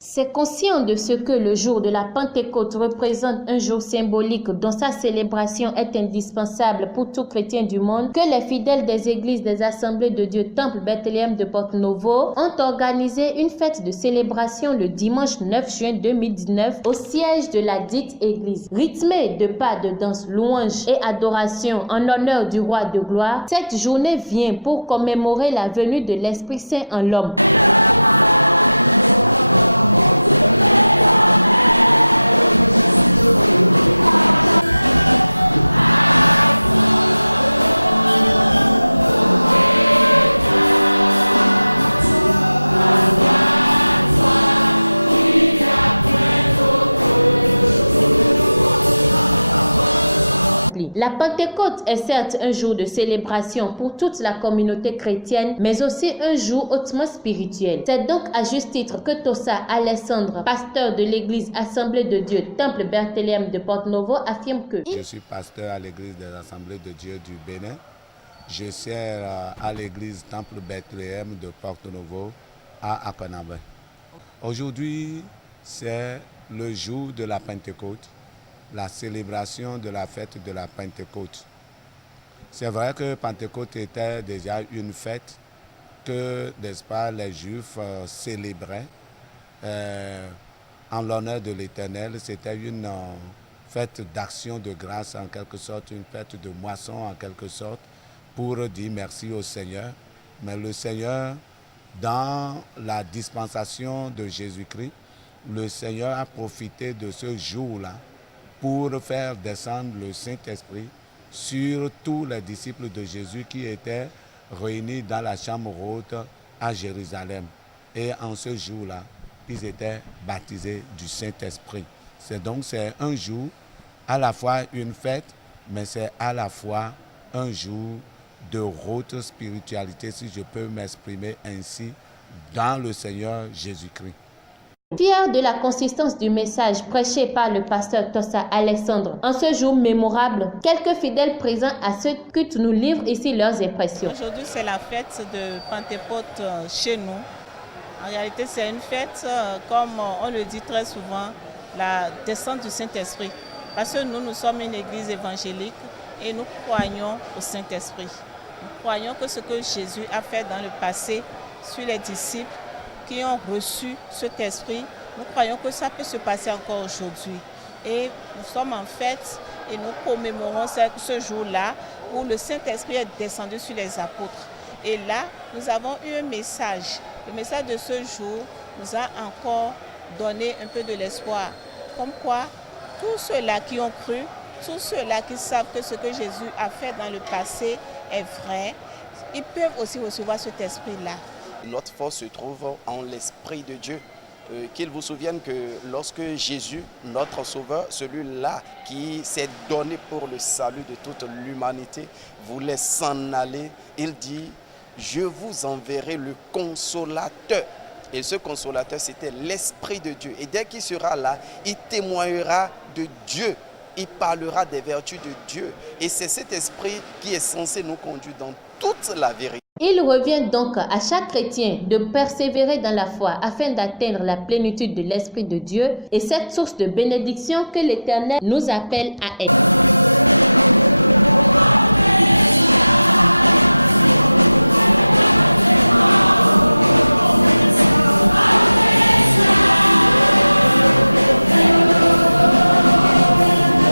C'est conscient de ce que le jour de la Pentecôte représente un jour symbolique dont sa célébration est indispensable pour tout chrétien du monde que les fidèles des églises des Assemblées de Dieu Temple Bethléem de Porto-Novo ont organisé une fête de célébration le dimanche 9 juin 2019 au siège de la dite église. Rythmée de pas de danse, louanges et adoration en honneur du roi de gloire, cette journée vient pour commémorer la venue de l'Esprit Saint en l'homme. La Pentecôte est certes un jour de célébration pour toute la communauté chrétienne, mais aussi un jour hautement spirituel. C'est donc à juste titre que Tosa Alessandre, pasteur de l'église Assemblée de Dieu Temple Bethléem de Porto-Novo, affirme que je suis pasteur à l'église des Assemblées de Dieu du Bénin. Je sers à l'église Temple Bethléem de Porto-Novo à Akanabé. Aujourd'hui, c'est le jour de la Pentecôte, la célébration de la fête de la Pentecôte. C'est vrai que Pentecôte était déjà une fête que, n'est-ce pas, les Juifs célébraient en l'honneur de l'Éternel. C'était une fête d'action de grâce en quelque sorte, une fête de moisson en quelque sorte, pour dire merci au Seigneur. Mais le Seigneur, dans la dispensation de Jésus-Christ, le Seigneur a profité de ce jour-là pour faire descendre le Saint-Esprit sur tous les disciples de Jésus qui étaient réunis dans la chambre haute à Jérusalem. Et en ce jour-là, ils étaient baptisés du Saint-Esprit. C'est un jour, à la fois une fête, mais c'est à la fois un jour de haute spiritualité, si je peux m'exprimer ainsi, dans le Seigneur Jésus-Christ. Fier de la consistance du message prêché par le pasteur Tosa Alessandre en ce jour mémorable, quelques fidèles présents à ce culte nous livrent ici leurs impressions. Aujourd'hui, c'est la fête de Pentecôte chez nous. En réalité, c'est une fête, comme on le dit très souvent, la descente du Saint-Esprit. Parce que nous sommes une église évangélique et nous croyons au Saint-Esprit. Nous croyons que ce que Jésus a fait dans le passé sur les disciples qui ont reçu cet esprit, nous croyons que ça peut se passer encore aujourd'hui. Et nous sommes en fête et nous commémorons ce jour-là où le Saint-Esprit est descendu sur les apôtres. Et là, nous avons eu un message. Le message de ce jour nous a encore donné un peu de l'espoir. Comme quoi, tous ceux-là qui ont cru, tous ceux-là qui savent que ce que Jésus a fait dans le passé est vrai, ils peuvent aussi recevoir cet esprit-là. Notre force se trouve en l'Esprit de Dieu. Qu'il vous souvienne que lorsque Jésus, notre Sauveur, celui-là qui s'est donné pour le salut de toute l'humanité, voulait s'en aller, il dit « Je vous enverrai le Consolateur ». Et ce Consolateur, c'était l'Esprit de Dieu. Et dès qu'il sera là, il témoignera de Dieu. Il parlera des vertus de Dieu. Et c'est cet esprit qui est censé nous conduire dans toute la vérité. Il revient donc à chaque chrétien de persévérer dans la foi afin d'atteindre la plénitude de l'Esprit de Dieu et cette source de bénédiction que l'Éternel nous appelle à être.